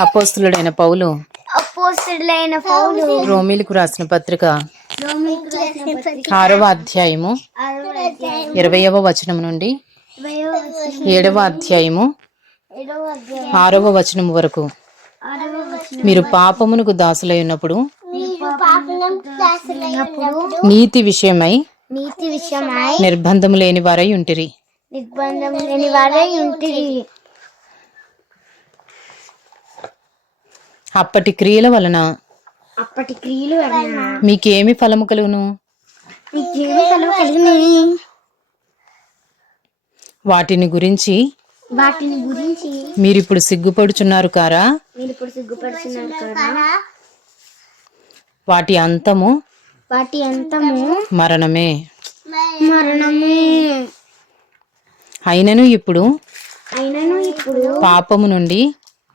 అపోస్తులుడైన పౌలు పౌలు రోమిలకు రాసిన పత్రిక ఆరవ అధ్యాయము ఇరవయవ వచనం నుండి ఏడవ అధ్యాయము ఆరవ వచనం వరకు. మీరు పాపమునకు దాసులై ఉన్నప్పుడు నీతి విషయమై నిర్బంధము లేని వారై ఉంటిరి. నిర్బంధం లేని వారై ఉంటుంది అప్పటి క్రియల వలన అప్పటి క్రియలు మీకేమి ఫలము కలుగును? వాటిని గురించి వాటిని గురించి మీరిప్పుడు సిగ్గుపడుచున్నారు కారా? మీరు ఇప్పుడు సిగ్గుపడుతున్నారు కదా వాటి అంతము వాటి అంతము మరణమే. మరణమే. అయినను ఇప్పుడు అయినను ఇప్పుడు పాపము నుండి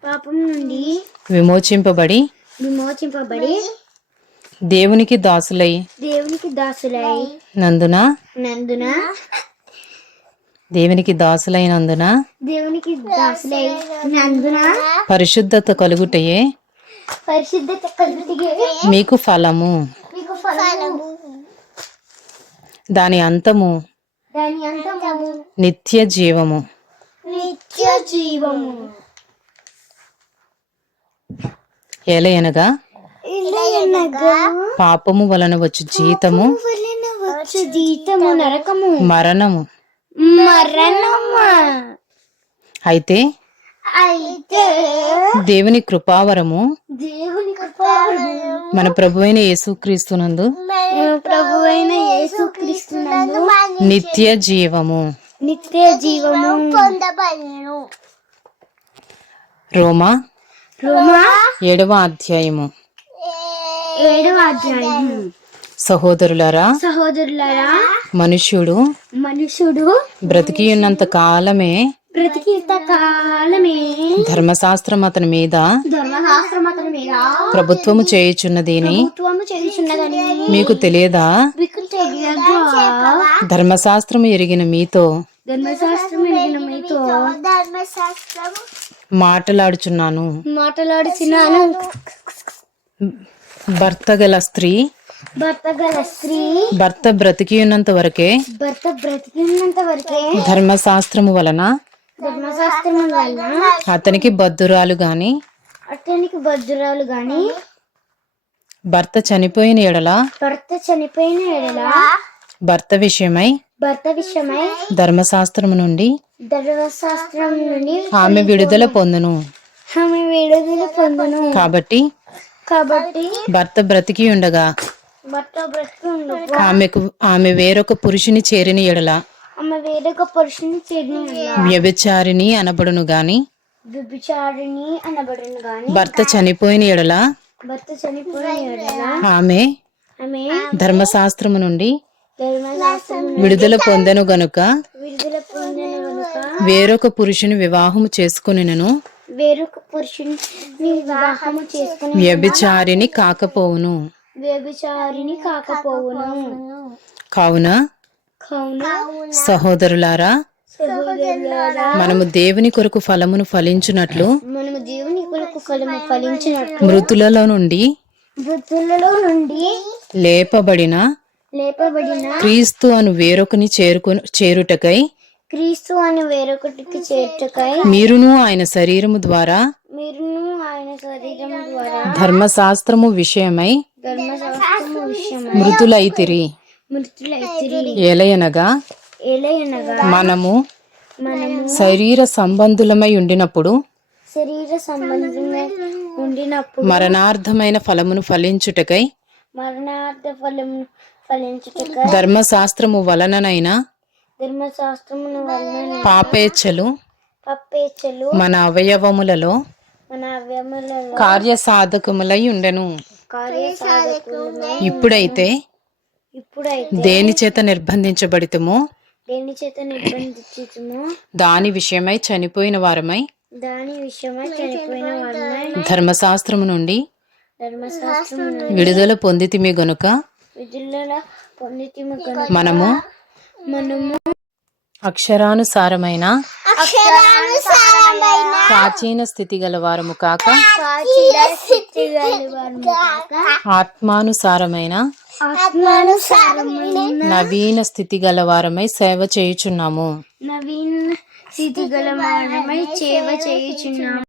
పాపం నుండి విమోచింపబడి విమోచింపబడి దేవునికి దాసులై దేవునికి దాసులై నందున నందున దేవునికి దాసులైనందున దేవునికి దాసులై నందున పరిశుద్ధత కలుగుటయే పరిశుద్ధత కలుగుtige మీకు ఫలము. మీకు ఫలము. దాని అంతము దాని అంతము. నిత్య జీవము. నిత్య జీవము. ఎలయనగా పాపము వలన వచ్చు జీతము వలన వచ్చు జీతము నరకము. మరణము. మరణము. అయితే అయితే దేవుని కృపావరము దేవుని మన ప్రభువైన యేసుక్రీస్తునందు ప్రభు అయిన యేసుక్రీస్తునందు నిత్య జీవము. నిత్య జీవము. పొందబడను. రోమా రోమా ఏడవ అధ్యాయము. ఏడవ అధ్యాయం సహోదరులారా సహోదరులారా మనుష్యుడు మనుషుడు బ్రతికి ఉన్నంత కాలమే బ్రతికింత కాలమే ధర్మశాస్త్రం అతని మీద ధర్మశాస్త్రం అతని మీద ప్రభుత్వము చేయుచున్నదేని చేయుచున్నదని మీకు తెలియదా? మీకు తెలియదా? ధర్మశాస్త్రము ఎరిగిన మీతో ధర్మశాస్త్రం ఎరిగిన మీతో ధర్మశాస్త్రం మాటలాడుచున్నాను. మాట్లాడుచున్నాను. భర్త గల స్త్రీ. భర్త గల స్త్రీ. భర్త బ్రతికి ఉన్నంత వరకే. భర్త బ్రతికినంత వరకే. ధర్మశాస్త్రము వలన. ధర్మశాస్త్రం వల్ల అతనికి బద్దురాలు గాని. అతనికి భద్రాలు గాని. భర్త చనిపోయిన ఎడల. భర్త చనిపోయిన ఎడల. భర్త విషయమై. భర్త విషయమై ధర్మశాస్త్రము నుండి ధర్మశాస్త్రం నుండి ఆమె విడుదల పొందును. ఆమె విడుదల పొందును. కాబట్టి కాబట్టి భర్త బ్రతికి ఉండగా భర్త బ్రతికి ఉండగా ఆమెకు ఆమె వేరొక పురుషుని చేరిన ఎడల ఆమె వేరొక పురుషుని చేరిన వ్యభిచారిని అనబడును గాని వ్యభిచారిణి అనబడిన గాని భర్త చనిపోయిన ఎడల భర్త చనిపోయిన ఎడల ఆమె ఆమె ధర్మశాస్త్రము నుండి విడుదల పొందెను గనుక వేరొక పురుషుని వివాహము చేసుకునినను. వేరొక పురుషుని వివాహము చేసుకుని వ్యభిచారిని కాకపోవును. వ్యభిచారిని కాకపోవును. కావున కావున సహోదరులారా మనము దేవుని కొరకు ఫలమును ఫలించునట్లు మనము దేవుని కొరకు ఫలము ఫలించినట్లు మృతులలో నుండి వృద్ధులలో నుండి లేపబడిన క్రీస్తు అను వేరొకని చేరుకు చేరుటకై క్రీస్తు అని వేరొకటికి చేర్చకై మీరును ఆయన శరీరము ద్వారా మీరును ఆయన శరీరం ద్వారా ధర్మశాస్త్రము విషయమై ధర్మశాస్త్రము విషయమై మృతులైతిరి. మృతులైతిరి. ఏలయనగా ఎలయనగా మనము మనము శరీర సంబంధులమై ఉండినప్పుడు శరీర సంబంధమే ఉండినప్పుడు మరణార్థమైన ఫలమును ఫలించుటకై మరణార్థ ఫలము ధర్మశాస్త్రము వలననైనా ధర్మశాస్త్రమును వలన పాపేచ్ఛలు పప్పేచ్చలు మన అవయవములలో మన కార్యసాధకములై ఉండెను. కార్యసాధకులమై ఇప్పుడైతే ఇప్పుడైతే దేని చేత నిర్బంధించబడితమో దేని చేత నిర్బంధించుము దాని విషయమై చనిపోయిన వారమై దాని విషయమై చనిపోయిన వారమై ధర్మశాస్త్రము నుండి విడుదల పొందితిమి గనుక మనము మనము అక్షరానుసారమైన అక్షరానుసారమైన ప్రాచీన స్థితి గల వారము కాక ప్రాచీన స్థితి గలవారము కాక ఆత్మానుసారమైన ఆత్మానుసారమైన నవీన స్థితి గల వారమై సేవ చేయుచున్నాము. నవీన స్థితి గల వారమై సేవ చేయుచున్నాము.